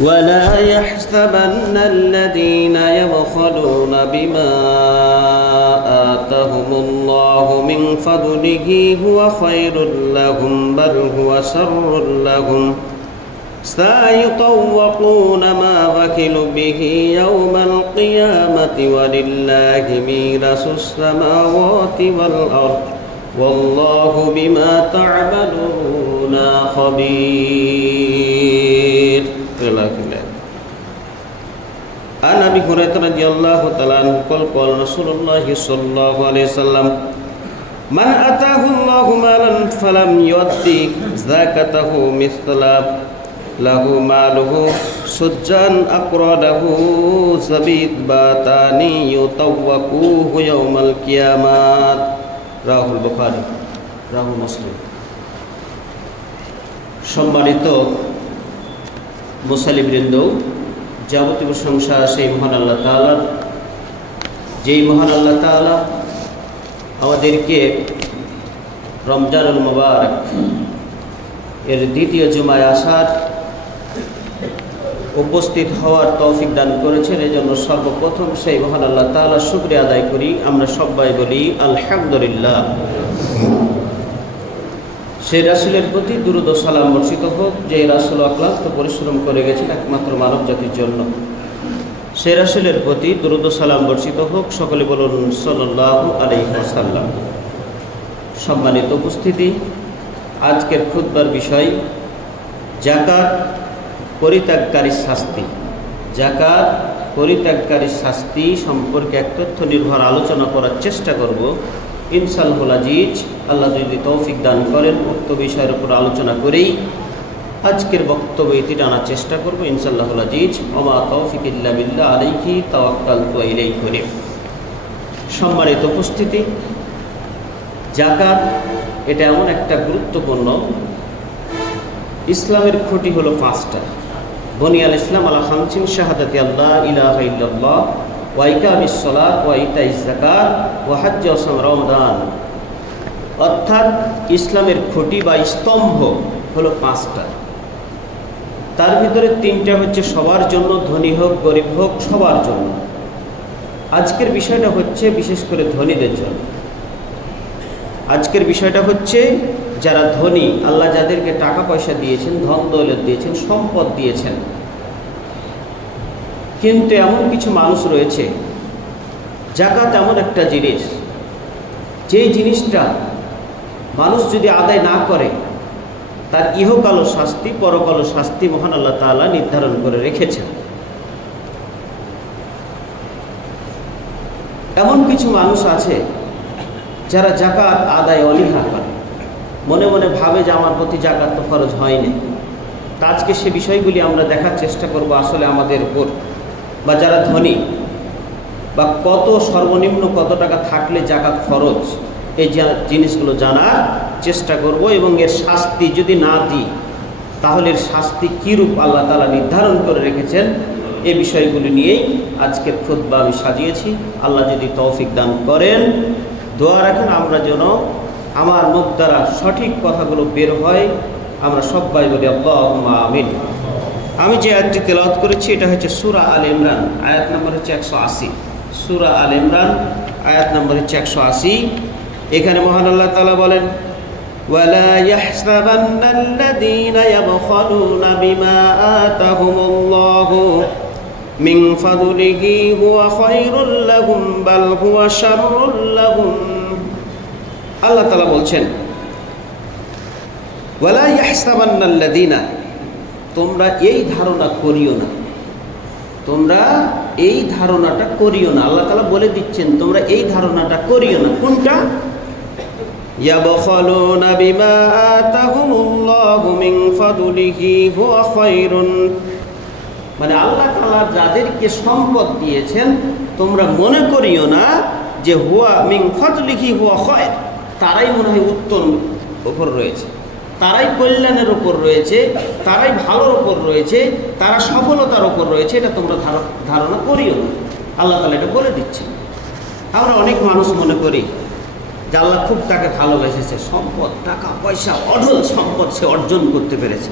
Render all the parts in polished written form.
ولا يحسبن الذين يبخلون بما آتاهم الله من فضله هو خير لهم بل هو شر لهم سيطوقون ما بخلوا به يوم القيامة ولله ميراث السماوات والأرض والله بما تعملون خبير. عن أبي هريرة رضي الله تعالى عنه قال رسول الله صلى الله عليه وسلم من أتاه الله مالا فلم يؤتي زكاته مثل له ماله سجان أقرده زبيد باتاني يطوقوه يوم القيامة রাহুল বুখারী রাহুল মুসলিম। সম্মানিত মুসল্লিবৃন্দ, যাবতীয় প্রশংসা সেই মহান আল্লাহ তাআলার, যেই মহান আল্লাহ তাআলা আমাদেরকে রমজানুল মুবারক এর দ্বিতীয় জুমায় আসার উপস্থিত হওয়ার তৌফিক দান করেছেন। এই জন্য সর্বপ্রথম সেই মহান আল্লাহ তাআলার শুকরিয়া আদায় করি। আমরা সবাই বলি আলহামদুলিল্লাহ। সেই রাসূলের প্রতি দুরূদ ও সালাম বর্ষিত হোক, যে রাসূল অক্লান্ত পরিশ্রম করে গেছেন একমাত্র মানব জাতির জন্য। সেই রাসূলের প্রতি দুরূদ ও সালাম বর্ষিত হোক, সকলে বলুন সাল্লাল্লাহু আলাইহি ওয়াসাল্লাম। সম্মানিত উপস্থিতি, আজকের খুতবার বিষয় যাকাত পরিত্যাগকারীর শাস্তি। যাকাত পরিত্যাগকারীর শাস্তি সম্পর্কে এক তথ্য নির্ভর আলোচনা করার চেষ্টা করব ইনশাআল্লাহুল আজিজ। আল্লাহ যদি তৌফিক দান করেন উক্ত বিষয়ের উপর আলোচনা করেই আজকের বক্তব্য এটি টানার চেষ্টা করব ইনশাআল্লাহুল আজিজ। ওমা তৌফিক ইল্লা বিল্লাহ আলাইহি তাওয়াক্কালতু ওয়া ইলাইহি মুনীব। সম্মানিত উপস্থিতি, যাকাত এটা এমন একটা গুরুত্বপূর্ণ, ইসলামের খুঁটি হলো পাঁচটা। বুনিয়াল ইসলাম আলা খামসিন শাহাদাতি আল্লাহ ইলাহা ইল্লাল্লাহ ওয়া ইকামিস সালাত ওয়া ইতাইজ যাকাত ওয়া হজ্জ ওয়া সাওম রমাদান। অর্থাৎ ইসলামের খুঁটি বা স্তম্ভ হলো পাঁচটা। তার ভিতরে তিনটা হচ্ছে সবার জন্য, ধনী হোক গরিব হোক সবার জন্য। আজকের বিষয়টা হচ্ছে বিশেষ করে ধনীদের জন্য। আজকের বিষয়টা হচ্ছে যারা ধনী, আল্লাহ যাদেরকে টাকা পয়সা দিয়েছেন, ধন দৌলত দিয়েছেন, সম্পদ দিয়েছেন, কিন্তু এমন কিছু মানুষ রয়েছে, যাকাত এমন একটা জিনিস, যেই জিনিসটা মানুষ যদি আদায় না করে তার ইহকালো শাস্তি পরকালো শাস্তি মহান আল্লাহ তাআলা নির্ধারণ করে রেখেছেন। এমন কিছু মানুষ আছে যারা যাকাত আদায় অনীহা করে, মনে মনে ভাবে যে আমার প্রতি যাকাত তো ফরজ হয়নি। তা আজকে সে বিষয়গুলি আমরা দেখার চেষ্টা করব আসলে আমাদের উপর, বা যারা ধনী বা কত সর্বনিম্ন কত টাকা থাকলে যাকাত ফরজ, এই জিনিসগুলো জানার চেষ্টা করব। এবং এর শাস্তি যদি না দিই তাহলে এর শাস্তি কীরূপ আল্লাহ তাআলা নির্ধারণ করে রেখেছেন, এই বিষয়গুলি নিয়েই আজকের খুতবা আমি সাজিয়েছি। আল্লাহ যদি তৌফিক দান করেন, দোয়া রাখেন আমরা যেন আমার মুখ দ্বারা সঠিক কথাগুলো বের হয়। আমরা সবাই বলি আল্লাহুম্মা আমিন। আমি যে আয়াতটি তেলাওয়াত করেছি এটা হচ্ছে সূরা আল ইমরান, আয়াত নম্বর হচ্ছে 180। সূরা আল ইমরান আয়াত নম্বর হচ্ছে 180। এখানে মহান আল্লাহ তাআলা বলেন, ওয়ালা ইয়াহসাবান্নাল্লাযীনা ইয়াবখালুনা বিমা আতাহুমুল্লাহু মিন ফাদলিহি হুয়া খায়রুল লাহুম বাল হুয়া শাররুল লাহুম। আল্লাহ তাআলা বলছেন, ওয়ালা ইয়াহসাবান্নাল্লাযীনা, তোমরা এই ধারণা করিও না, তোমরা এই ধারণাটা করিও না। আল্লাহ তাআলা বলে দিচ্ছেন তোমরা এই ধারণাটা করিও না। কোনটা? ইয়াবখালুনা বিমা আতাহুমুল্লাহু মিন ফাদলিহি হুয়া খায়রুন, মানে আল্লাহ তাআলা যাদেরকে সম্পদ দিয়েছেন তোমরা মনে করিও না যে হুয়া মিন ফাদলিহি হুয়া খায়র, তারাই মনে হয় উত্তম উপর রয়েছে, তারাই কল্যাণের উপর রয়েছে, তারাই ভালোর উপর রয়েছে, তারা সফলতার উপর রয়েছে, এটা তোমরা ধারণা করিও না। আল্লাহ তাআলা এটা বলে দিচ্ছেন। আমরা অনেক মানুষ মনে করি যে আল্লাহ খুব তাকে ভালোবেসেছে, সম্পদ টাকা পয়সা অঢল সম্পদ সে অর্জন করতে পেরেছে,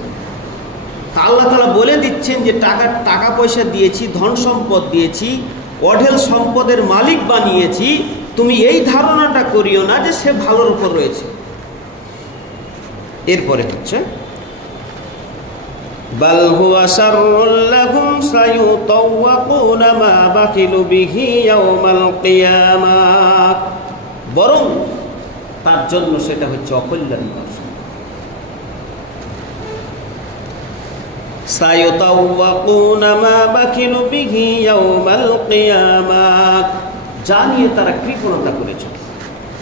আল্লাহ তাআলা বলে দিচ্ছেন যে টাকা পয়সা দিয়েছি, ধন সম্পদ দিয়েছি, অঢেল সম্পদের মালিক বানিয়েছি, তুমি এই ধারণাটা করিও না যে সে ভালোর উপর রয়েছে। এরপরে হচ্ছে বাল হুয়া শাররুল লাহুম সায়ুতাওয়াকুনা মা বাকিলু বিহি ইয়াওমাল কিয়ামাহ, বরং তার জন্য সেটা হচ্ছে অকল্যাণকর। সায়ুতাওয়াকুনা মা বাকিলু বিহি ইয়াওমাল কিয়ামাহ, জানিয়ে তারা কৃপণতা করেছে।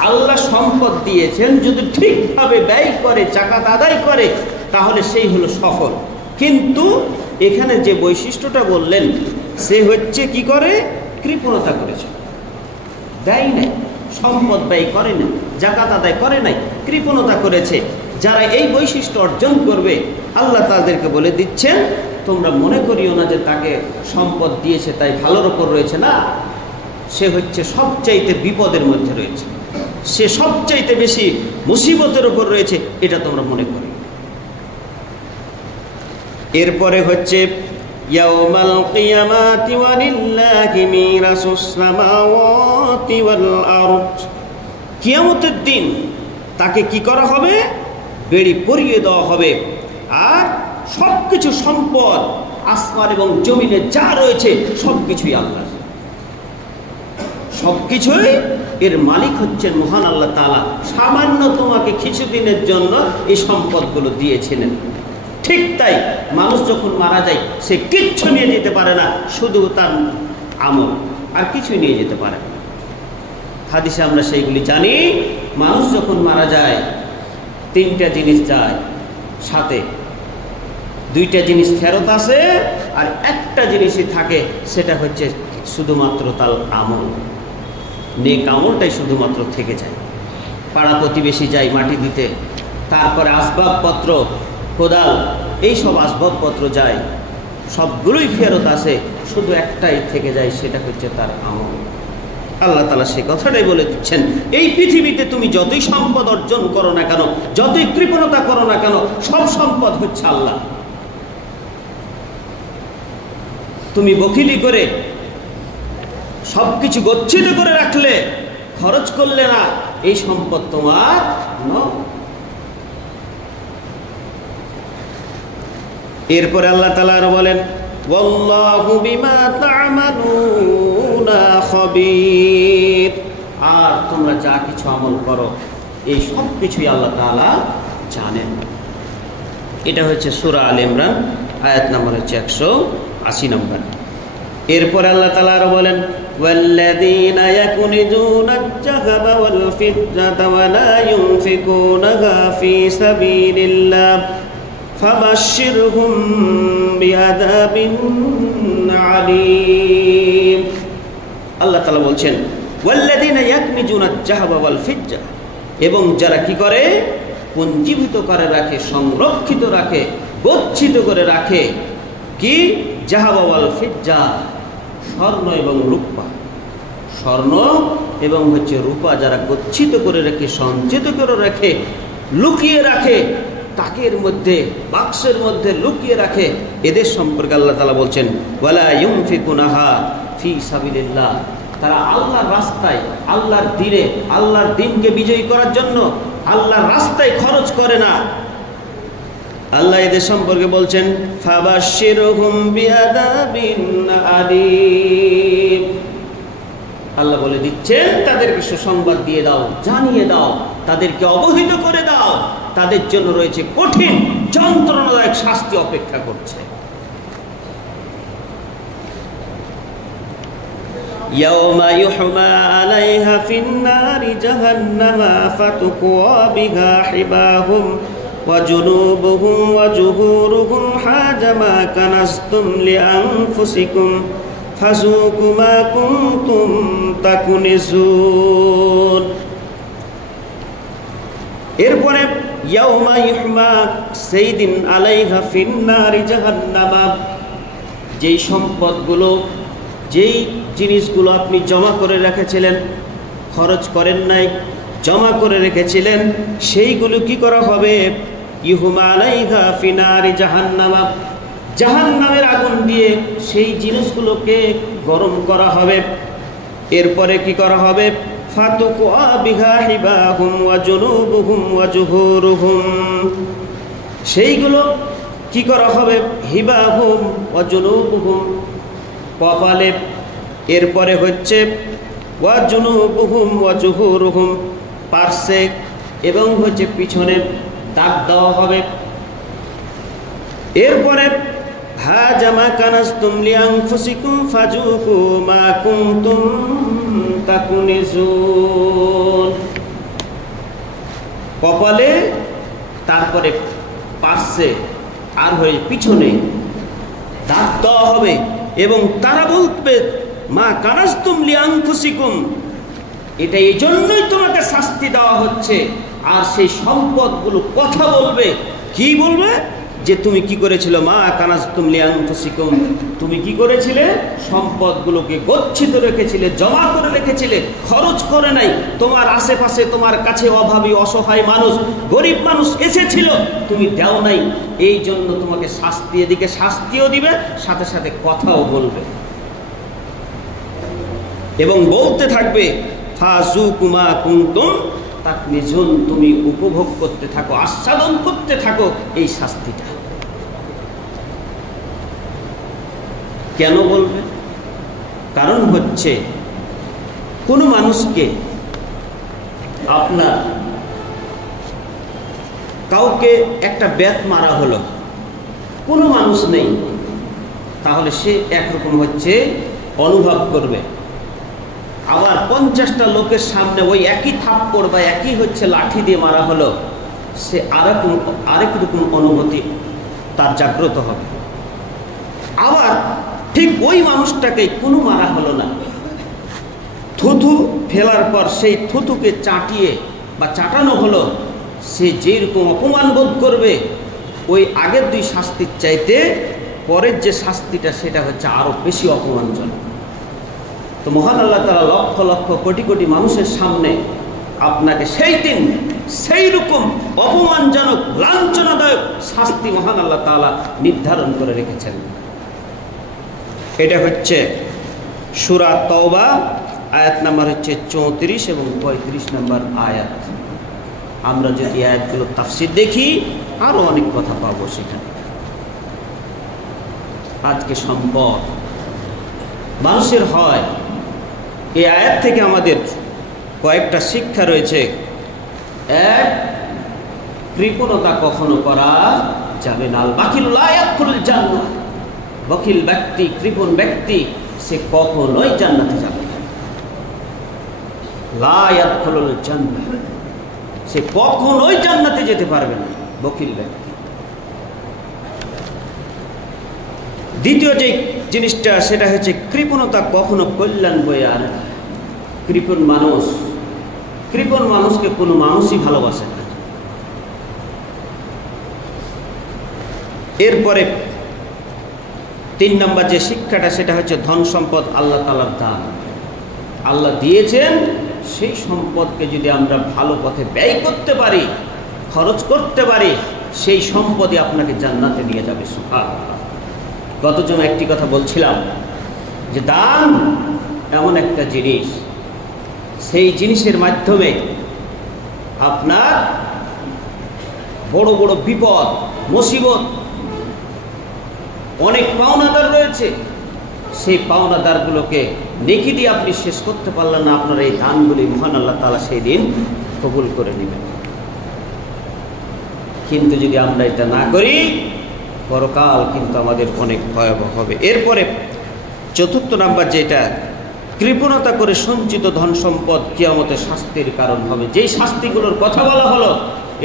আল্লাহ সম্পদ দিয়েছেন, যদি ঠিকভাবে ব্যয় করে, জাকাত আদায় করে, তাহলে সেই হলো সফল। কিন্তু এখানে যে বৈশিষ্ট্যটা বললেন, সে হচ্ছে কি করে? কৃপণতা করেছে, দেয় নাই, সম্পদ ব্যয় করে না, জাকাত আদায় করে নাই, কৃপণতা করেছে। যারা এই বৈশিষ্ট্য অর্জন করবে, আল্লাহ তাদেরকে বলে দিচ্ছেন, তোমরা মনে করিও না যে তাকে সম্পদ দিয়েছে তাই ভালোর ওপর রয়েছে, না, সে হচ্ছে সবচাইতে বিপদের মধ্যে রয়েছে, সে সবচাইতে বেশি মুসিবতের উপর রয়েছে, এটা তোমরা মনে করো। এরপরে হচ্ছে ইয়াউমাল কিয়ামাতি ওয়ালিল্লাহি মিরাসুস সামাওয়াতি ওয়াল আরদ, কিয়ামতের দিন তাকে কি করা হবে? বেড়ি পরিয়ে দেওয়া হবে, আর সবকিছু সম্পদ আসমান এবং জমিনে যা রয়েছে সবকিছুই আল্লাহ, সবকিছুই এর মালিক হচ্ছেন মহান আল্লাহ তাআলা। সামান্য তোমাকে কিছুদিনের জন্য এই সম্পদগুলো দিয়েছিলেন। ঠিক তাই মানুষ যখন মারা যায়, সে কিচ্ছু নিয়ে যেতে পারে না, শুধু তার আমল, আর কিছুই নিয়ে যেতে পারে না। হাদিসে আমরা সেইগুলি জানি। মানুষ যখন মারা যায়, তিনটা জিনিস যায় সাথে, দুইটা জিনিস ফেরত আসে, আর একটা জিনিসই থাকে, সেটা হচ্ছে শুধুমাত্র তার আমল, নেক আমলটাই শুধুমাত্র থেকে যায়। পাড়া প্রতিবেশী যায় মাটি দিতে, তারপরে আসবাবপত্র, কোদাল, এইসব আসবাবপত্র যায়, সবগুলোই ফেরত আসে, শুধু একটাই থেকে যায়, সেটা হচ্ছে তার আমল। আল্লাহ তাআলা সে কথাটাই বলে দিচ্ছেন, এই পৃথিবীতে তুমি যতই সম্পদ অর্জন করো না কেন, যতই কৃপণতা করো না কেন, সব সম্পদ হচ্ছে আল্লাহ। তুমি বকিলি করে সবকিছু গচ্ছিত করে রাখলে, খরচ করলে না, এই সম্পদ তোমার নয়। এরপরে আল্লাহ তাআলা আরো বলেন, ওয়াল্লাহু বিমা তা'মালুনা খাবীর, আর তোমরা যা কিছু আমল করো, এই সব কিছুই আল্লাহ তাআলা জানেন। এটা হচ্ছে সূরা আলে ইমরান, আয়াত নম্বর হচ্ছে 180 নম্বর। এরপরে আল্লাহ তাআলা আরো বলেন, ওয়াল্লাযীনা ইয়াকুনিজুনা আয-যাহাবা ওয়াল ফিদ্দাতা ওয়া লা ইউনফিকুনাহা ফী সাবিলিল্লাহ ফাবাশশিরহুম বিআযাবিন আলীম। আল্লাহ তাআলা বলছেন, ওয়াল্লাযীনা ইয়াকনিজুনা আয-যাহাবা ওয়াল ফিদ্দা, এবং যারা কি করে? পুঞ্জীভূত করে রাখে, সংরক্ষিত রাখে, গচ্ছিত করে রাখে, কি? যাহাবা ওয়াল ফিদ্দা, স্বর্ণ এবং রূপা। স্বর্ণ এবং হচ্ছে রূপা যারা গচ্ছিত করে রাখে, সঞ্চিত করে রাখে, লুকিয়ে রাখে, তাকের মধ্যে, বাক্সের মধ্যে লুকিয়ে রাখে, এদের সম্পর্কে আল্লাহ তাআলা বলছেন, ওয়ালা ইউনফিকুনাহা ফী সাবিলিল্লাহ, তারা আল্লাহর রাস্তায়, আল্লাহর দ্বীনে, আল্লাহর দ্বীনকে বিজয়ী করার জন্য আল্লাহর রাস্তায় খরচ করে না। আল্লাহ এদের সম্পর্কে বলছেন, ফাবাশশিরহুম বিআযাবিন আলীম, আল্লাহ বলে দিচ্ছেন, তাদেরকে সুসংবাদ দিয়ে দাও, জানিয়ে দাও, তাদেরকে অবহিত করে দাও, তাদের জন্য রয়েছে কঠিন যন্ত্রণাদায়ক শাস্তি অপেক্ষা করছে। ইয়াউমা ইউহমা আলাইহা ফিন নারি জাহান্নামা ফাতুকওয়া বিহা হিবাহুম ওয়া জুনুবুহুম ওয়া জুহুরুহুম হাজা মা কানাসতুম লিআনফুসিকুম ফাযুকু মা কুনতুম তাকুনিজুন। এরপরে ইয়াউমা ইউহমা, সেই দিন, আলাইহা ফিন নারি জাহান্নামা, যেই সম্পদগুলো, যেই জিনিসগুলো আপনি জমা করে রেখেছিলেন, খরচ করেন নাই, জমা করে রেখেছিলেন, সেইগুলো কি করা হবে? ইউহমা আলাইহা ফিন নারি জাহান্নামা, জাহান্নামের আগুন দিয়ে সেই জিনিসগুলোকে গরম করা হবে। এরপরে কি করা হবে? ফাতুকুআ বিহা হিবাহুম ওয়া জুনুবুহুম ওয়া জুহুরুহুম, সেইগুলো কি করা হবে? হিবাহুম ওয়া জুনুবুহুম, কপালে, এরপরে হচ্ছে ওয়া জুনুবুহুম ওয়া জুহুরুহুম, পার্শ্বে এবং হচ্ছে পিছনে দাগ দেওয়া হবে। এরপরে হাযা মা কানাজতুম লিআনফুসিকুম ফাজুকু মা কুনতুম তাকুনিজুন, কপালে, তারপরে পার্শ্বে আর হয়ে পিছনে দাগ দেওয়া হবে। এবং তারা বলবে মা কানাজতুম লিআনফুসিকুম, এটা এই জন্যই তোমাকে শাস্তি দেওয়া হচ্ছে। আর সেই সম্পদগুলো কথা বলবে, কি বলবে? যে তুমি কি করেছিল? মা কানাজতুম লিআনফুসিকুম, তুমি কি করেছিলে? সম্পদগুলোকে গচ্ছিত রেখেছিলে, জমা করে রেখেছিলে, খরচ করে নাই। তোমার আশেপাশে তোমার কাছে অভাবী অসহায় মানুষ, গরিব মানুষ এসেছিল, তুমি দাও নাই, এই জন্য তোমাকে শাস্তি, এদিকে শাস্তিও দিবে, সাথে সাথে কথাও বলবে এবং বলতে থাকবে ফাজুকু মা কুনতুম তাকনিজুন, তুমি উপভোগ করতে থাকো, আস্বাদন করতে থাকো এই শাস্তিটা। কেন বলবে? কারণ হচ্ছে কোনো মানুষকে আপনার কাউকে একটা ব্যাট মারা হলো, কোনো মানুষ নেই, তাহলে সে একরকম হচ্ছে অনুভব করবে। আবার 50টা লোকের সামনে ওই একই থাপ্পড় বা একই হচ্ছে লাঠি দিয়ে মারা হলো, সে আরেক রকম অনুভূতি তার জাগ্রত হবে। আবার ঠিক ওই মানুষটাকে কোনো মারা হলো না, থুথু ফেলার পর সেই থুথুকে চাটিয়ে বা চাটানো হলো, সে যেরকম অপমান বোধ করবে, ওই আগের দুই শাস্তির চাইতে পরের যে শাস্তিটা সেটা হচ্ছে আরো বেশি অপমানজনক। তো মহান আল্লাহ তাআলা লক্ষ লক্ষ কোটি কোটি মানুষের সামনে আপনাকে সেই দিন সেই রকম অপমানজনক লাঞ্ছনাদায়ক শাস্তি মহান আল্লাহ তাআলা নির্ধারণ করে রেখেছেন। এটা হচ্ছে সূরা তাওবা আয়াত নাম্বার হচ্ছে 34 এবং 35 নম্বর আয়াত। আমরা যদি আয়াতগুলো তাফসীর দেখি আরো অনেক কথা পাবো সেখানে। আজকে সম্পদ মানুষের হয়, এই আয়াত থেকে আমাদের কয়েকটা শিক্ষা রয়েছে। এক, কৃপণতা কখনো করা যাবে না। আল বাকিল লা ইয়াদখুলুল জান্নাহ, বখিল ব্যক্তি, কৃপণ ব্যক্তি, সে কখনোই জান্নাতে যাবে না। লা ইয়াদখুলুল জান্নাহ, সে কখনোই জান্নাতে যেতে পারবে না, বখিল ব্যক্তি। দ্বিতীয় যে জিনিসটা সেটা হচ্ছে কৃপণতা কখনো কল্যাণ বয়ে আনে না। কৃপণ মানুষকে কোনো মানুষই ভালোবাসে না। এরপরে 3 নম্বর যে শিক্ষাটা সেটা হচ্ছে ধন সম্পদ আল্লাহ তাআলার দান। আল্লাহ দিয়েছেন, সেই সম্পদকে যদি আমরা ভালো পথে ব্যয় করতে পারি, খরচ করতে পারি, সেই সম্পদই আপনাকে জান্নাতে নিয়ে যাবে। সুবহানাল্লাহ। গত জন্য একটি কথা বলছিলাম যে দান এমন একটা জিনিস, সেই জিনিসের মাধ্যমে আপনার বড় বড় বিপদ মুসিবত, অনেক পাওনাদার রয়েছে, সেই পাওনাদারগুলোকে নেকি দিয়ে আপনি শেষ করতে পারলেন না, আপনার এই দানগুলি মহান আল্লাহ তাআলা সেই দিন কবুল করে নেবেন। কিন্তু যদি আমরা এটা না করি, পরকাল কিন্তু আমাদের অনেক ভয়াবহ হবে। এরপরে 4র্থ নাম্বার যেটা, কৃপণতা করে সঞ্চিত ধন সম্পদ কিয়ামতে শাস্তির কারণ হবে। যেই শাস্তিগুলোর কথা বলা হলো,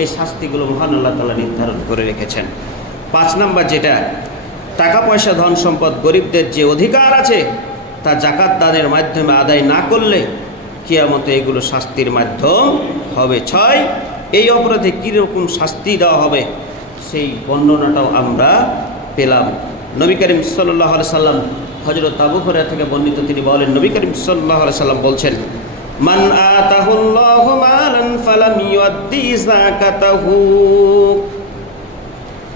এই শাস্তিগুলো মহান আল্লাহ তাআলা নির্ধারণ করে রেখেছেন। 5 নাম্বার যেটা, টাকা পয়সা ধন সম্পদ গরিবদের যে অধিকার আছে তা জাকাত দানের মাধ্যমে আদায় না করলে কিয়ামতে এগুলো শাস্তির মাধ্যম হবে। 6, এই অপরাধে কীরকম শাস্তি দেওয়া হবে সেই বর্ণনাটাও আমরা পেলাম। নবী করিম সাল্লাল্লাহু আলাইহি সাল্লাম হযরত আবু হুরায়রা থেকে বর্ণিত, তিনি বলেন, নবী করিম সাল্লাল্লাহু আলাইহি সাল্লাম বলছেন, মান আতাহুল্লাহু মালান ফালাম ইউদ্দি যাকাতাহু,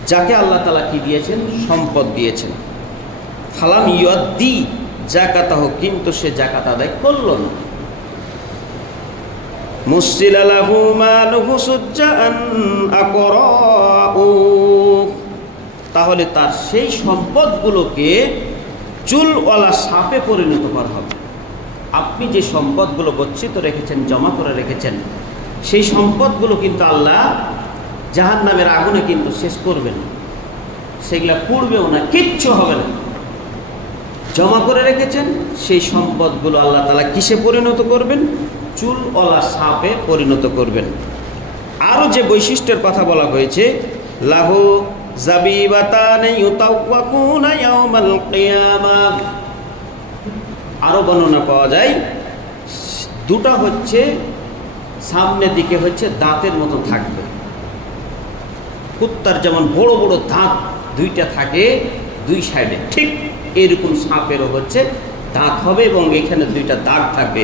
যাকে আল্লাহ তাআলা কি দিয়েছেন? সম্পদ দিয়েছেন। ফালাম ইউদ্দি যাকাতাহু, কিন্তু সে যাকাত আদায় করল না। মুসিলা লাহু মালুহু সুজ্জাআন আকরাউ, তাহলে তার সেই সম্পদগুলোকে চুলওয়ালা সাপে পরিণত করা হবে। আপনি যে সম্পদগুলো গচ্ছিত রেখেছেন, জমা করে রেখেছেন, সেই সম্পদগুলো কিন্তু আল্লাহ জাহান্নামের আগুনে কিন্তু শেষ করবেন, সেগুলা পুড়বেও না, কিচ্ছু হবে না। জমা করে রেখেছেন সেই সম্পদগুলো আল্লাহ তাআলা কিসে পরিণত করবেন? চুলওয়ালা সাপে পরিণত করবেন। আরও যে বৈশিষ্ট্যের কথা বলা হয়েছে, লাহু জাবিবাতান ইউতাওয়াকুনা ইয়াওমাল কিয়ামাহ, আরও বর্ণনা পাওয়া যায়, দুটা হচ্ছে সামনের দিকে হচ্ছে দাঁতের মতো থাকবে। কুত্তার যেমন বড় বড় দাঁত দুইটা থাকে দুই সাইডে, ঠিক এরকম সাপেরও হচ্ছে দাঁত হবে এবং এখানে দুইটা দাগ থাকবে,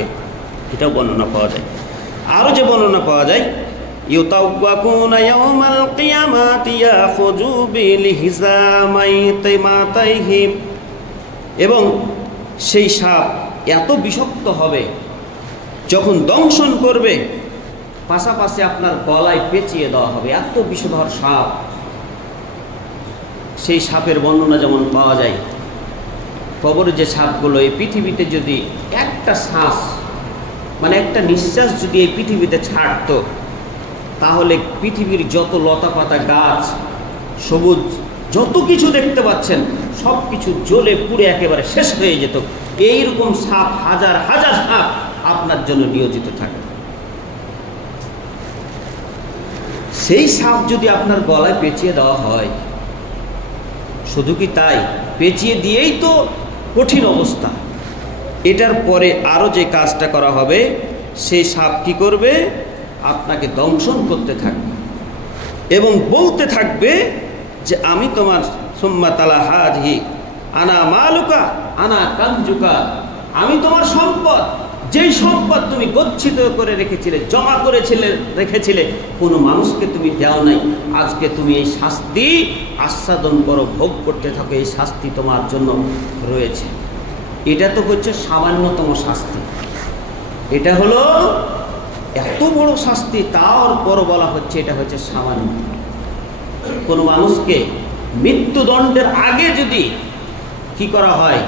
এটাও বর্ণনা পাওয়া যায়। আরও যে বর্ণনা পাওয়া যায়, ইউতাওয়াকুনা ইয়াওমাল কিয়ামাতি ইয়াখুযু বিলিহিজামাইতিমাতাইহি, এবং সেই সাপ এত বিষাক্ত হবে যখন দংশন করবে পাশাপাশি আপনার গলায় পেঁচিয়ে দেওয়া হবে, এত বিষধর সাপ। সেই সাপের বর্ণনা যেমন পাওয়া যায়, কবরে যে সাপগুলো, এই পৃথিবীতে যদি একটা শ্বাস মানে একটা নিঃশ্বাস যদি এই পৃথিবীতে ছাড়ত, তাহলে পৃথিবীর যত লতা পাতা গাছ সবুজ যত কিছু দেখতে পাচ্ছেন সব কিছু জ্বলে পুড়ে একেবারে শেষ হয়ে যেত। এইরকম সাপ হাজার হাজার সাপ আপনার জন্য নিয়োজিত থাকে। সেই সাপ যদি আপনার গলায় পেঁচিয়ে দেওয়া হয়, শুধু কি তাই, পেঁচিয়ে দিয়েই তো কঠিন অবস্থা, এটার পরে আরও যে কাজটা করা হবে, সেই সাপ কি করবে? আপনাকে দংশন করতে থাকবে এবং বলতে থাকবে যে আমি তোমার সুম্মা তালা হাযিহি আনা মালুকা আনা কানজুকা, আমি তোমার সম্পদ, যেই সম্পদ তুমি গচ্ছিত করে রেখেছিলে, জমা করেছিলে, রেখেছিলে, কোনো মানুষকে তুমি দেও নাই, আজকে তুমি এই শাস্তি আস্বাদন করো, ভোগ করতে থাকো, এই শাস্তি তোমার জন্য রয়েছে। এটা তো হচ্ছে সামান্যতম শাস্তি, এটা হলো এত বড় শাস্তি, তারপর বলা হচ্ছে এটা হচ্ছে সামান্য। কোনো মানুষকে মৃত্যুদণ্ডের আগে যদি কি করা হয়,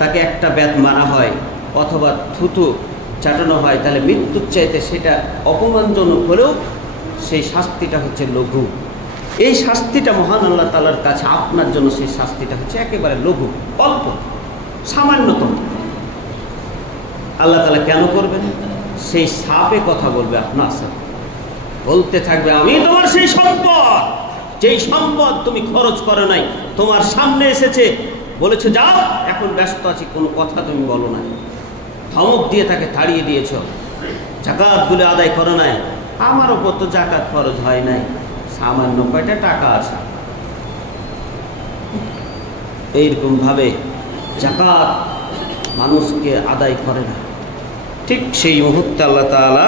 তাকে একটা বেত মারা হয় অথবা থুতু চাটানো হয়, তাহলে মৃত্যুর চাইতে সেটা অপমানজনক হলেও সেই শাস্তিটা হচ্ছে লঘু। এই শাস্তিটা মহান আল্লাহ তাআলার কাছে আপনার জন্য সেই শাস্তিটা হচ্ছে একেবারে লঘু, অল্প, সামান্যতম। আল্লাহ তাআলা কেন করবেন? সেই সাপে কথা বলবে আপনার সাথে, বলতে থাকবে আমি তোমার সেই সম্পদ, যেই সম্পদ তুমি খরচ করো নাই, তোমার সামনে এসেছে, বলেছে যাও, এখন ব্যস্ত আছি, কোনো কথা তুমি বলো না, ধমক দিয়ে তাকে তাড়িয়ে দিয়েছ, জাকাতগুলো আদায় করো নাই, আমার ওপর তো জাকাত খরচ হয় নাই, সামান্য কয়টা টাকা আছে। এইরকমভাবে জাকাত মানুষকে আদায় করে না। ঠিক সেই মুহূর্তে আল্লাহ তাআলা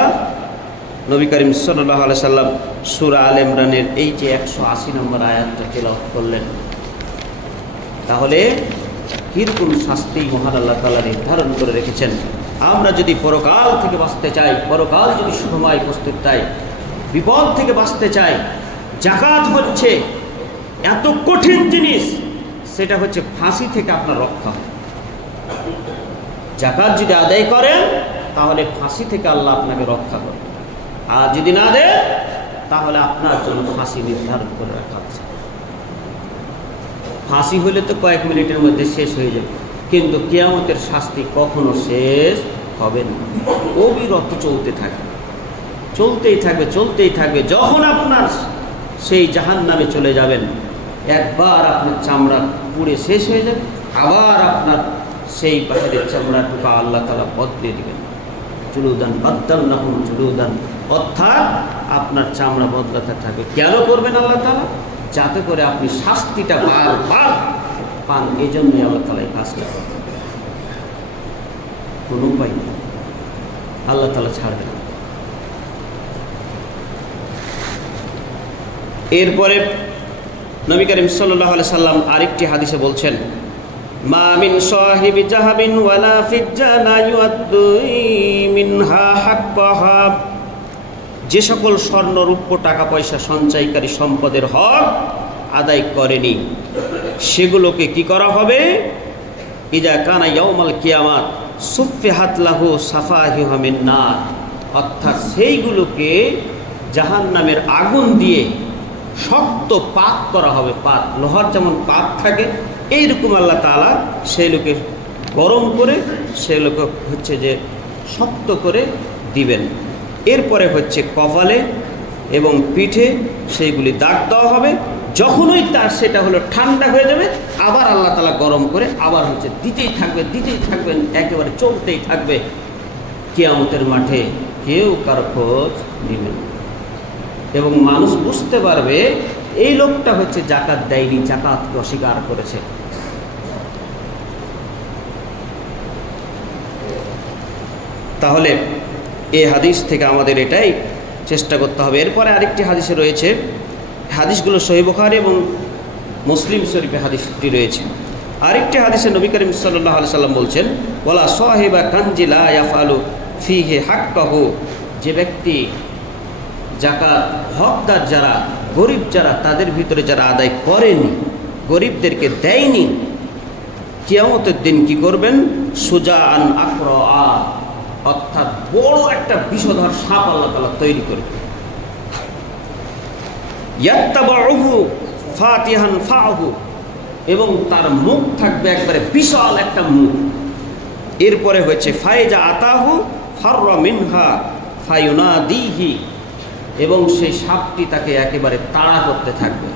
নবী করিম সাল্লাল্লাহু আলাইহি সাল্লাম সূরা আলে ইমরানের এই যে 180 নম্বর আয়াতটা তেলাওয়াত করলেন। তাহলে কিরকম শাস্তি মহান আল্লাহ তাআলা নির্ধারণ করে রেখেছেন। আমরা যদি পরকাল থেকে বাঁচতে চাই, পরকাল যদি সুখময় প্রস্তুত চাই, বিপদ থেকে বাঁচতে চাই, জাকাত হচ্ছে এত কঠিন জিনিস, সেটা হচ্ছে ফাঁসি থেকে আপনার রক্ষা হয়। জাকাত যদি আদায় করেন তাহলে ফাঁসি থেকে আল্লাহ আপনাকে রক্ষা করে, আর যদি না দেন তাহলে আপনার জন্য ফাঁসি নির্ধারণ করে রাখা আছে। ফাঁসি হলে তো কয়েক মিনিটের মধ্যে শেষ হয়ে যাবে, কিন্তু কিয়ামতের শাস্তি কখনো শেষ হবে না, অবিরত চলতে থাকবে, চলতেই থাকবে, চলতেই থাকবে। যখন আপনার সেই জাহান্নামে চলে যাবেন, একবার আপনার চামড়া পুড়ে শেষ হয়ে যাবে, আবার আপনার সেই বাহিরের চামড়াটুকু আল্লাহ তাআলা বদলে দিবেন, জুলুদান বাদদালনাহুম জুলুদান, অর্থাৎ আপনার চামড়া বদলাতে থাকবে। কেন করবেন আল্লাহ তাআলা? যাতে করে আপনি শাস্তিটা বারবার পান, এই জন্যই আল্লাহ তাআলা এই কাজটা করেন। কোনো উপায় নেই, আল্লাহ তাআলা ছাড়বেন। এরপরে নবী করিম সাল্লাল্লাহু আলাইহি সাল্লাম আরেকটি হাদিসে বলছেন, মা মিন সাহিবি জাহাবিন ওয়ালা ফিজ্জা লা ইউআদ্দু মিনহা হাক্কাহা, যে সকল স্বর্ণ রূপ্য টাকা পয়সা সঞ্চয়কারী সম্পদের হক আদায় করেনি, সেগুলোকে কি করা হবে? ইযা কানা ইয়াউমাল কিয়ামাত সুফিহাত লাহু সাফাহিহা মিন নার, অর্থাৎ সেইগুলোকে জাহান্নামের আগুন দিয়ে শক্ত পাত করা হবে। পাত, লোহার যেমন পাত থাকে, এইরকম আল্লাহ তাআলা সেই লোকে গরম করে সেই লোকে হচ্ছে যে শক্ত করে দিবেন। এরপরে হচ্ছে কপালে এবং পিঠে সেইগুলি দাগ দেওয়া হবে। যখনই তার সেটা হলো ঠান্ডা হয়ে যাবে, আবার আল্লাহ তাআলা গরম করে আবার হচ্ছে দিতেই থাকবেন, একেবারে চলতেই থাকবে। কিয়ামতের মাঠে কেউ কারো খোঁজ নেবেন এবং মানুষ বুঝতে পারবে এই লোকটা হচ্ছে জাকাত দেয়নি, জাকাতকে অস্বীকার করেছে। তাহলে এই হাদিস থেকে আমাদের এটাই চেষ্টা করতে হবে। এরপরে আরেকটি হাদিসে রয়েছে, হাদিসগুলো সহিহ বুখারী এবং মুসলিম শরীফে হাদিসটি রয়েছে। আরেকটি হাদিসে নবী করিম সাল্লাল্লাহু আলাইহি সাল্লাম বলছেন, ওয়ালা সাহিবা কানজি লা ইয়াফআলু ফিহি হাক্কাহু, যে ব্যক্তি জাকাত হকদার যারা, গরিব যারা, তাদের ভিতরে যারা আদায় করেনি, গরিবদেরকে দেয়নি, কিয়ামতের দিন কি করবেন? সুজাআন আকরা, অর্থাৎ বড় একটা বিষধর সাপ আল্লাহ তাআলা তৈরি করবে। ইয়াত্তাবাউহু ফাতিহান ফাহু, এবং তার মুখ থাকবে একবারে বিশাল একটা মুখ। এরপরে হচ্ছে ফাইজা আতাহু ফাররা মিনহা ফায়ুনাদিহি, এবং সেই সাপটি তাকে একেবারে তাড়া করতে থাকবে,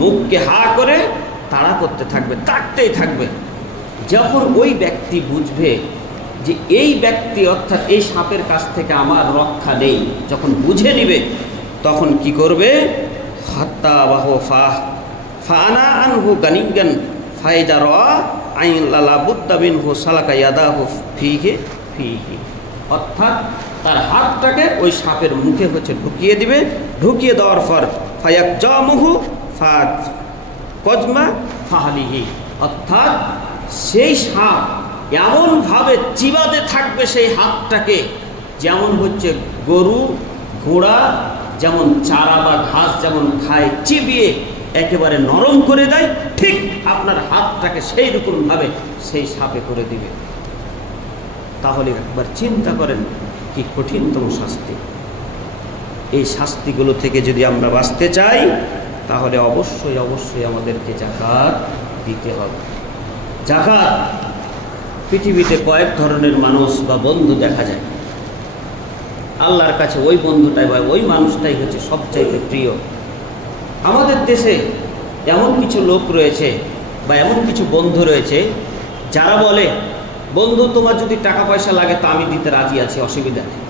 মুখকে হা করে তাড়া করতে থাকবে, ডাকতেই থাকবে। যখন ওই ব্যক্তি বুঝবে যে এই ব্যক্তি অর্থাৎ এই সাপের কাছ থেকে আমার রক্ষা নেই, যখন বুঝে নিবে, তখন কি করবে? হাত্তা বাহু ফানা আনহু গানিগান ফাইজা রা আইন লা বুদ্দা মিনহু সালাকা ইয়াদাহু ফিহি, অর্থাৎ তার হাতটাকে ওই সাপের মুখে হচ্ছে ঢুকিয়ে দিবে। ঢুকিয়ে দেওয়ার পর ফায়াকজামুহু ফাদ কজমা ফাহালিহি, অর্থাৎ সেই সাপ এমনভাবে চিবাতে থাকবে সেই হাতটাকে, যেমন হচ্ছে গরু ঘোড়া যেমন চারা বা ঘাস যেমন খায়, চিবিয়ে একেবারে নরম করে দেয়, ঠিক আপনার হাতটাকে সেই রকমভাবে সেই সাপে করে দিবে। তাহলে একবার চিন্তা করেন কি কঠিনতম শাস্তি। এই শাস্তিগুলো থেকে যদি আমরা বাঁচতে চাই, তাহলে অবশ্যই আমাদেরকে জাকাত দিতে হবে। জাকাত, পৃথিবীতে কয়েক ধরনের মানুষ বা বন্ধু দেখা যায়। আল্লাহর কাছে ওই বন্ধুটাই বা ওই মানুষটাই হচ্ছে সবচাইতে প্রিয়। আমাদের দেশে এমন কিছু লোক রয়েছে বা এমন কিছু বন্ধু রয়েছে যারা বলে, বন্ধু তোমার যদি টাকা পয়সা লাগে তা আমি দিতে রাজি আছি, অসুবিধা নেই।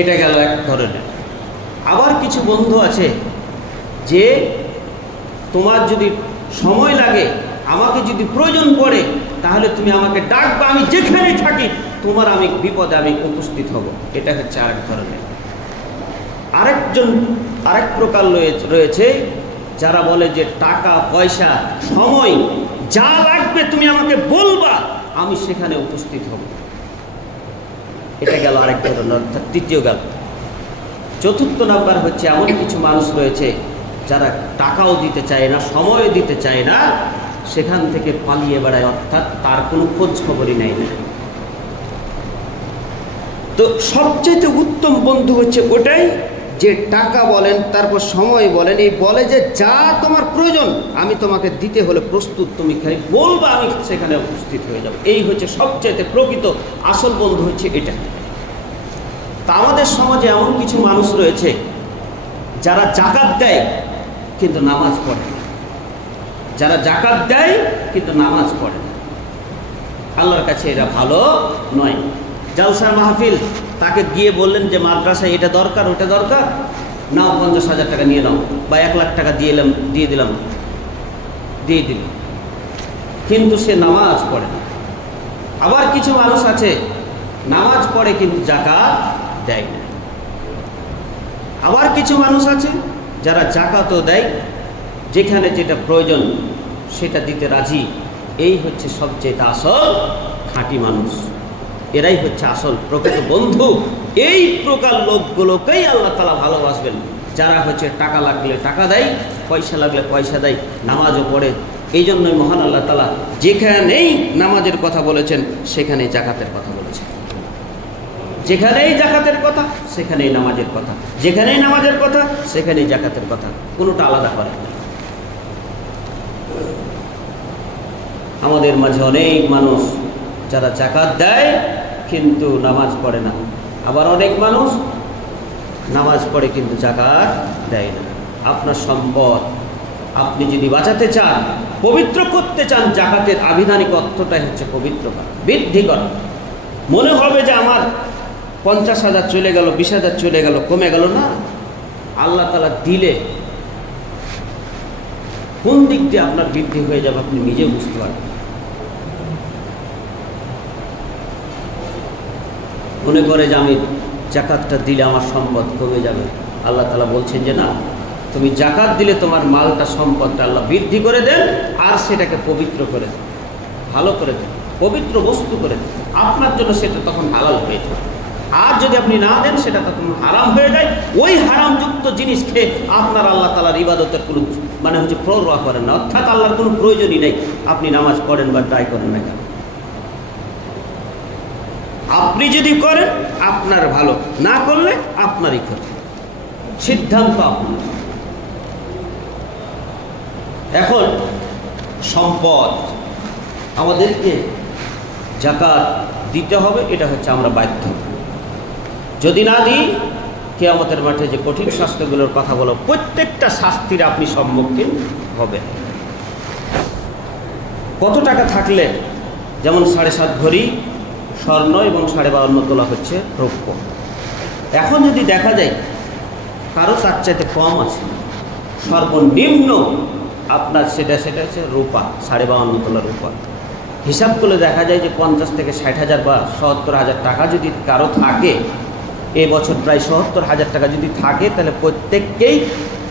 এটা গেল এক ধরনের। আবার কিছু বন্ধু আছে যে তোমার যদি সময় লাগে, আমাকে যদি প্রয়োজন পড়ে, তাহলে তুমি আমাকে ডাকবা, আমি যেখানেই থাকি তোমার আমি বিপদে আমি উপস্থিত হব। এটা হচ্ছে আরেক ধরনের। আরেক প্রকার রয়েছে যারা বলে যে টাকা পয়সা সময় যা লাগবে তুমি আমাকে বলবা, আমি সেখানে উপস্থিত হব। এটা গেল আরেক ধরনের, অর্থাৎ তৃতীয় গেল। চতুর্থ নাম্বার হচ্ছে এমন কিছু মানুষ রয়েছে যারা টাকাও দিতে চায় না, সময়ও দিতে চায় না, সেখান থেকে পালিয়ে বেড়ায়, অর্থাৎ তার কোনো খোঁজ খবরই নেয় না। তো সবচেয়ে উত্তম বন্ধু হচ্ছে ওটাই যে টাকা বলেন, তারপর সময় বলেন, এই বলে যে যা তোমার প্রয়োজন আমি তোমাকে দিতে হলে প্রস্তুত, তুমি খালি বলবা আমি সেখানে উপস্থিত হয়ে যাব। এই হচ্ছে সবচেয়ে প্রকৃত আসল বন্ধু হচ্ছে এটা। তা আমাদের সমাজে এমন কিছু মানুষ রয়েছে যারা জাকাত দেয় কিন্তু নামাজ পড়ে না, যারা জাকাত দেয় কিন্তু নামাজ পড়ে না। আল্লাহর কাছে এটা ভালো নয়। জালসার মাহফিল, তাকে গিয়ে বললেন যে মাদ্রাসায় এটা দরকার ওটা দরকার, নাও 50,000 টাকা নিয়ে নাও বা 1 লাখ টাকা দিয়ে দিল, কিন্তু সে নামাজ পড়ে না। আবার কিছু মানুষ আছে নামাজ পড়ে কিন্তু জাকাত দেয় না। আবার কিছু মানুষ আছে যারা জাকাতও দেয় যেখানে যেটা প্রয়োজন সেটা দিতে রাজি, এই হচ্ছে সবচেয়ে আসল খাঁটি মানুষ, এরাই হচ্ছে আসল প্রকৃত বন্ধু। এই প্রকার লোকগুলোকেই আল্লাহ তাআলা ভালোবাসবেন, যারা হচ্ছে টাকা লাগলে টাকা দেয়, পয়সা লাগলে পয়সা দেয়, নামাজও পড়ে। এই জন্যই মহান আল্লাহ তাআলা যেখানেই নামাজের কথা বলেছেন সেখানেই জাকাতের কথা বলেছেন। যেখানেই জাকাতের কথা সেখানেই নামাজের কথা, যেখানেই নামাজের কথা সেখানেই জাকাতের কথা, কোনোটা আলাদা করেন না। আমাদের মাঝে অনেক মানুষ যারা জাকাত দেয় কিন্তু নামাজ পড়ে না, আবার অনেক মানুষ নামাজ পড়ে কিন্তু জাকাত দেয় না। আপনার সম্পদ আপনি যদি বাঁচাতে চান, পবিত্র করতে চান, জাকাতের আবিধানিক অর্থটাই হচ্ছে পবিত্র করা, বৃদ্ধি করা। মনে হবে যে আমার 50,000 চলে গেল, 20,000 চলে গেল, কমে গেল না। আল্লাহ তাআলা দিলে কোন দিক দিয়ে আপনার বৃদ্ধি হয়ে যাবে আপনি নিজে বুঝতে পারবেন। মনে করে যে আমি জাকাতটা দিলে আমার সম্পদ কমে যাবে, আল্লাহ তাআলা বলছেন যে না, তুমি জাকাত দিলে তোমার মালটা, সম্পদটা আল্লাহ বৃদ্ধি করে দেন, আর সেটাকে পবিত্র করে দেন, ভালো করে দেন, পবিত্র বস্তু করে দেন, আপনার জন্য সেটা তখন হালাল হয়ে যায়। আর যদি আপনি না দেন সেটা তখন হারাম হয়ে যায়। ওই হারামযুক্ত জিনিস খেয়ে আপনার আল্লাহ তাআলার ইবাদতের কোনো মানে হচ্ছে প্ররোয়া করেন না, অর্থাৎ আল্লাহর কোনো প্রয়োজনই নেই, আপনি নামাজ পড়েন বা ট্রাই করেন না কেন। আপনি যদি করেন আপনার ভালো, না করলে আপনারই ক্ষতি, সিদ্ধান্ত আপনার। এখন সম্পদ আমাদেরকে জাকাত দিতে হবে, এটা হচ্ছে আমরা বাধ্য। যদি না দিই কিয়ামতের মাঠে যে কঠিন শাস্তিগুলোর কথা বলো, প্রত্যেকটা শাস্তির আপনি সম্মুখীন হবেন। কত টাকা থাকলে, যেমন 7.5 ভরি স্বর্ণ এবং 52.5 তোলা হচ্ছে রৌপ্য। এখন যদি দেখা যায় কারো তার চাইতে কম আছে, সর্বনিম্ন আপনার সেটা হচ্ছে রূপা, 52.5 তোলা রূপা। হিসাব করলে দেখা যায় যে 50 থেকে 60,000 বা 70,000 টাকা যদি কারো থাকে, এবছর প্রায় 70,000 টাকা যদি থাকে, তাহলে প্রত্যেককেই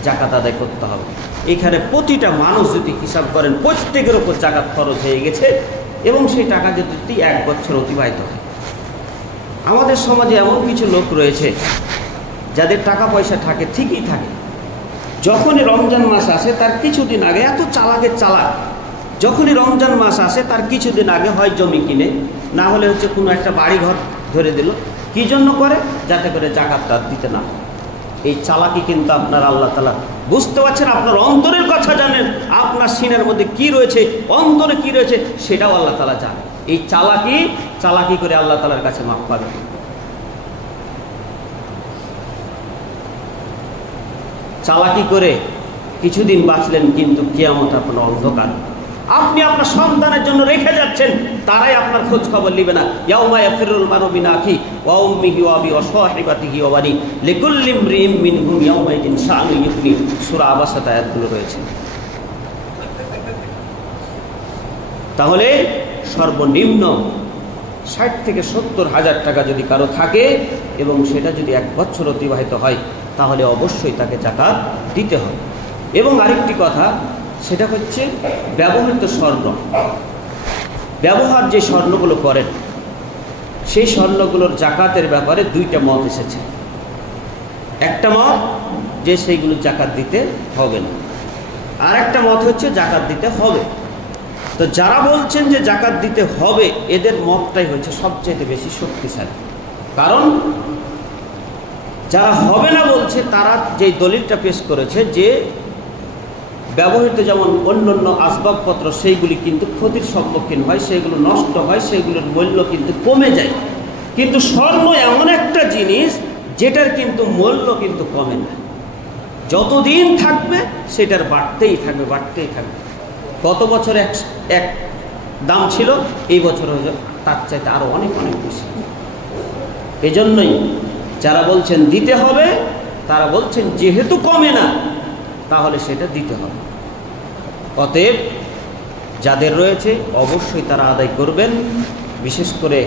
জাকাত আদায় করতে হবে। এখানে প্রতিটা মানুষ যদি হিসাব করেন, প্রত্যেকের ওপর জাকাত খরচ হয়ে গেছে, এবং সেই টাকা যদি 1 বছর অতিবাহিত হয়। আমাদের সমাজে এমন কিছু লোক রয়েছে যাদের টাকা পয়সা থাকে, ঠিকই থাকে, যখনই রমজান মাস আসে তার কিছুদিন আগে, এত চালাকের চালাক, যখনই রমজান মাস আসে তার কিছুদিন আগে হয় জমি কিনে, না হলে হচ্ছে কোনো একটা বাড়ি ঘর ধরে দিল। কি জন্য করে? যাতে করে জাকাতটা দিতে না। এই চালাকি কিন্তু আপনার আল্লাহ তাআলা বুঝতে পারছেন, আপনার অন্তরের কথা জানেন, আপনার সিনার মধ্যে কি রয়েছে, অন্তরে কি রয়েছে সেটাও আল্লাহ তাআলা জানেন। এই চালাকি করে আল্লাহ তাআলার কাছে মাফ পাবেন। চালাকি করে কিছুদিন বাঁচলেন, কিন্তু কিয়ামত আপনার অন্ধকার। আপনি আপনার সন্তানের জন্য রেখে যাচ্ছেন, তারাই আপনার খোঁজ খবর নেবে না। ইয়াউমা ইয়াফিরুল মারউ মিন আখি ওয়া উম্মিহি ওয়া আবি ওয়া সাহিবাতিহি ওয়া বানি লিকুল্লি ইমরিইন মিনহুম ইয়াউমাইদিন শাআনু ইউগনি। সূরা আবাসাত আয়াতগুলো রয়েছে। তাহলে সর্বনিম্ন 60 থেকে 70,000 টাকা যদি কারো থাকে এবং সেটা যদি 1 বছর অতিবাহিত হয়, তাহলে অবশ্যই তাকে জাকাত দিতে হবে। এবং আরেকটি কথা, সেটা হচ্ছে ব্যবহৃত স্বর্ণ। ব্যবহার যে স্বর্ণগুলো করেন, সেই স্বর্ণগুলোর জাকাতের ব্যাপারে 2টা মত এসেছে। একটা মত যে সেইগুলো জাকাত দিতে হবে না, আর একটা মত হচ্ছে জাকাত দিতে হবে। তো যারা বলছেন যে জাকাত দিতে হবে, এদের মতটাই হচ্ছে সবচেয়ে বেশি শক্তিশালী। কারণ যারা হবে না বলছে, তারা যে দলিলটা পেশ করেছে যে ব্যবহৃত যেমন অন্যান্য আসবাবপত্র সেইগুলি কিন্তু ক্ষতির সম্মুখীন হয়, সেইগুলো নষ্ট হয়, সেইগুলোর মূল্য কিন্তু কমে যায়। কিন্তু স্বর্ণ এমন একটা জিনিস যেটার কিন্তু মূল্য কিন্তু কমে না, যতদিন থাকবে সেটার বাড়তেই থাকবে, বাড়তেই থাকবে। গত বছর এক দাম ছিল, এই বছর হয়ে তার চাইতে আরও অনেক অনেক বেশি। এজন্যই যারা বলছেন দিতে হবে, তারা বলছেন যেহেতু কমে না তাহলে সেটা দিতে হবে। অতএব যাদের রয়েছে অবশ্যই তারা আদায় করবেন। বিশেষ করে,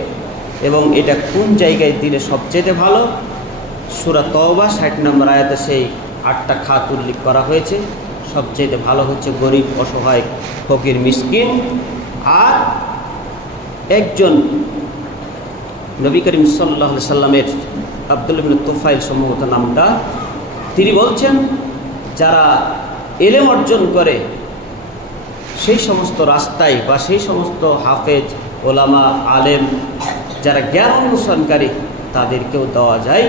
এবং এটা কোন জায়গায় দিলে সবচেয়ে ভালো, সূরা তওবা 60 নম্বর আয়াতে সেই 8টা খাত উল্লেখ করা হয়েছে। সবচেয়ে ভালো হচ্ছে গরিব, অসহায়, ফকির, মিসকিন। আর একজন নবী করিম সাল্লাল্লাহু আলাইহি সাল্লামের আব্দুল্লাহ ইবনে তুফাইল সম্ভবত নামটা, তিনি বলছেন যারা ইলম অর্জন করে সেই সমস্ত রাস্তায় বা সেই সমস্ত হাফেজ, ওলামা, আলেম যারা জ্ঞান অনুসরণকারী তাদেরকেও দেওয়া যায়।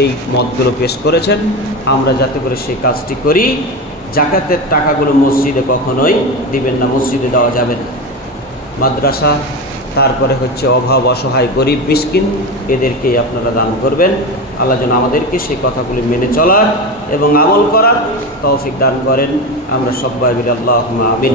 এই মতগুলো পেশ করেছেন। আমরা যাতে করে সেই কাজটি করি। জাকাতের টাকাগুলো মসজিদে কখনোই দিবেন না, মসজিদে দেওয়া যাবে না। মাদ্রাসা, তারপরে হচ্ছে অভাব, অসহায়, গরিব, মিসকিন, এদেরকেই আপনারা দান করবেন। আল্লাহ যেন আমাদেরকে সেই কথাগুলি মেনে চলার এবং আমল করার তৌফিক দান করেন। আমরা সবাই মিলে আল্লাহুম্মা আমিন।